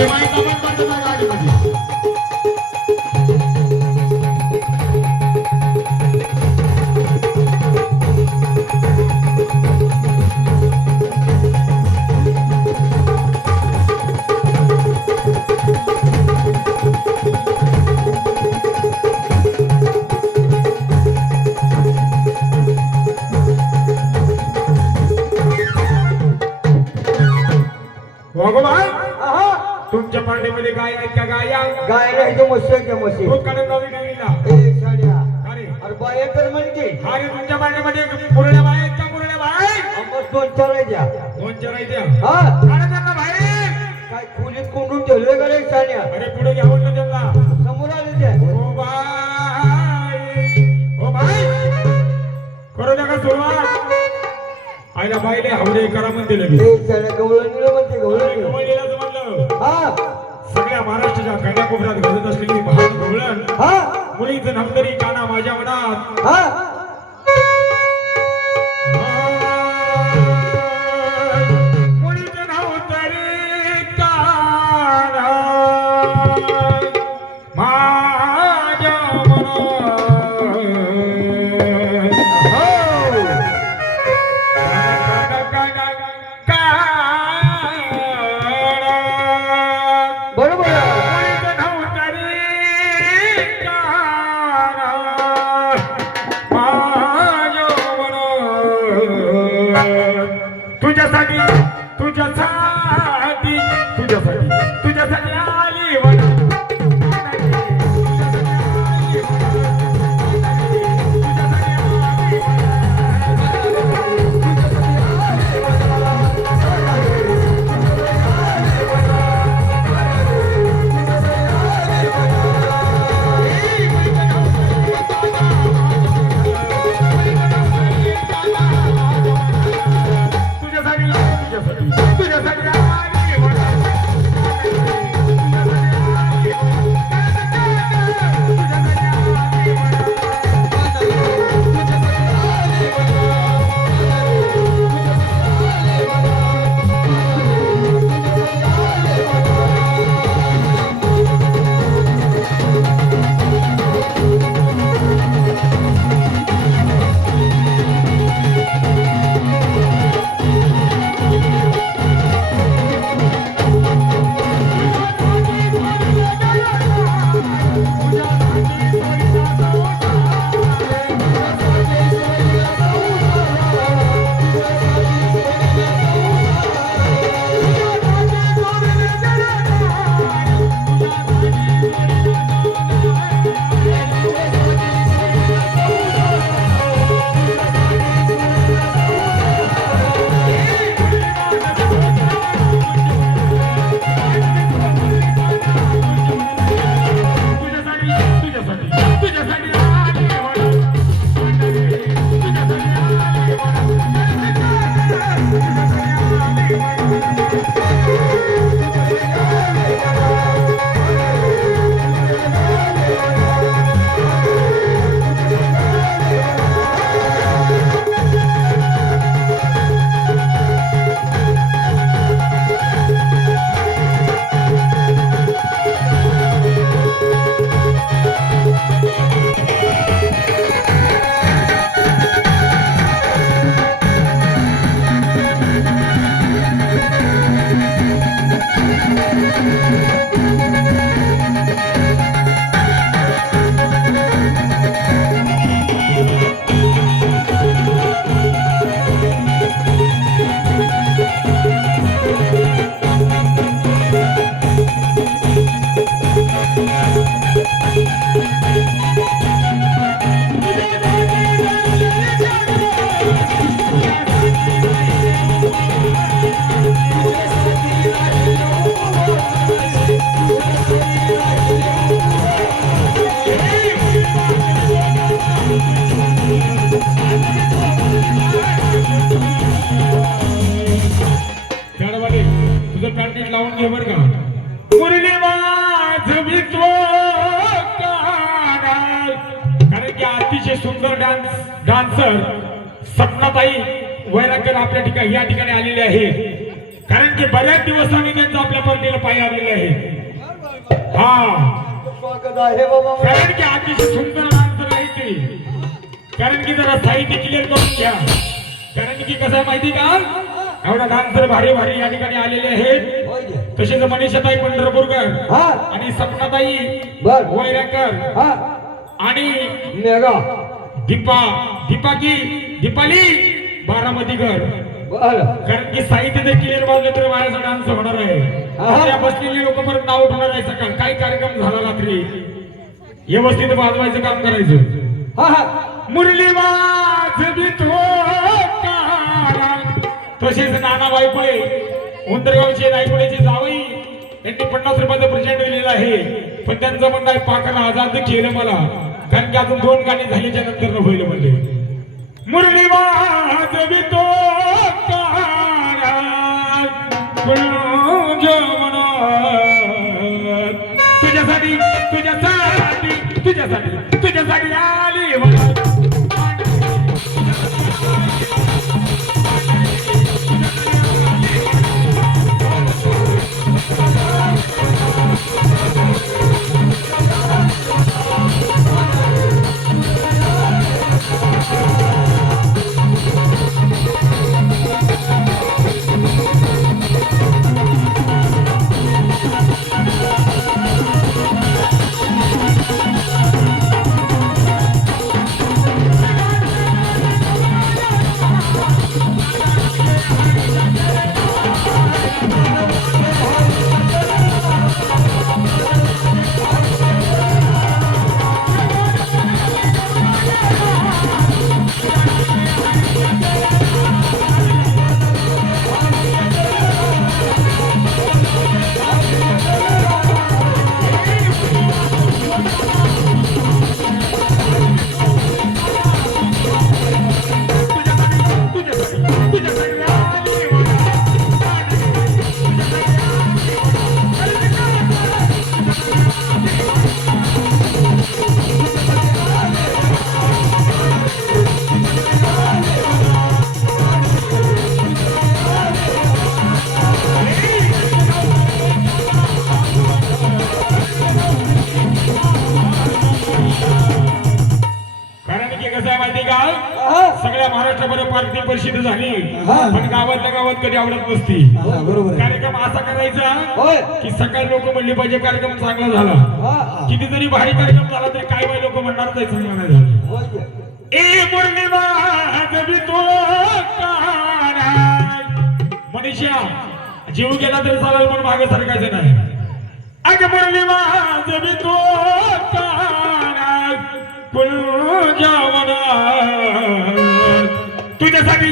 आणि आहेत का गाया. गाय नाही तो मशी आहे मशी दूध काढून नवी देवीला ए साड्या. अरे. अरे बाया तर म्हणते. अरे तुमच्या पार्टीमध्ये पुरण्या बाय आहेत का पुरण्या बाय? आम्हाला दोन चार आहे द्या दोन चार आहेत त्या. हा. काढा त्यांना बाहेर. काय खोलीत कोंडून ठेवले का रे साड्या? अरे पुढे घ्यावं ना त्यांना. समोर आले त्या. ओ बाय ओ बाय करू नका सुरुवात. आईला बाईले हावडे करा म्हणते लगेच. ए साड्या गवळणीला म्हणते गवळणी महाराष्ट्राच्या कानाकोपऱ्यात घडत असलेली महान हा. मुलीचं नमतरी काना माझ्या मनात. सपनाताई वैरागर आपल्या ठिकाणी या ठिकाणी आलेले आहेत कारण की बऱ्याच दिवसांनी त्यांचं आपल्या पर्टीला पाय आलेले आहे. हा. आहे कारण की अतिशय सुंदर डान्सर आहे ते कारण की जरा साहित्य क्लिअर करून घ्या. कारण की कसं आहे माहिती का? एवढा डान्सर भारी भारी या ठिकाणी आलेले आहेत. की? तसेच मनीषाताई पंढरपूरकर हा. आणि सपनाताई वैराकर आणि मेगा दीपा दीपाकी दीपाली बारामतीकर बर कारण की साहित्य क्लिअर वाजलं तर माझ्याचा डान्स होणार आहे. त्या बसलेले लोक परत नाव उठवणार आहे सकाळ. काय कार्यक्रम झाला रात्री? व्यवस्थित वाजवायचं काम करायचं. मुरली वाजवी. तसेच नाना वायकुळे उंदरगावचे नायकुळेचे जावई यांनी पन्नास रुपयाचं प्रेझेंट दिलेलं आहे. पण त्यांचं म्हणणं आहे पाकाला आजाद केलं मला. कारण की अजून दोन गाणी झाल्याच्यानंतर न होईल म्हणजे मुरलीवाणो जुज साड़ी तुंहिंजी तुंहिंज तुंहिंजे साड़ी कारण की कसं आहे माहिती का सगळ्या महाराष्ट्रामध्ये पार्टी परिषद झाली. पण गावातल्या गावात कधी आवडत नसती कार्यक्रम असा करायचा की सकाळी लोक म्हणले पाहिजे कार्यक्रम चांगला झाला. किती जरी भारी कार्यक्रम झाला तरी काय बाय लोक म्हणणार नाही चांगला नाही झाला? ए मुरली वाजवी तो काना. मनीषा जीव गेला तरी चालेल पण मागे सरकायचं नाही अग मुरली वाजवी तो काना. तुझ्या मनात.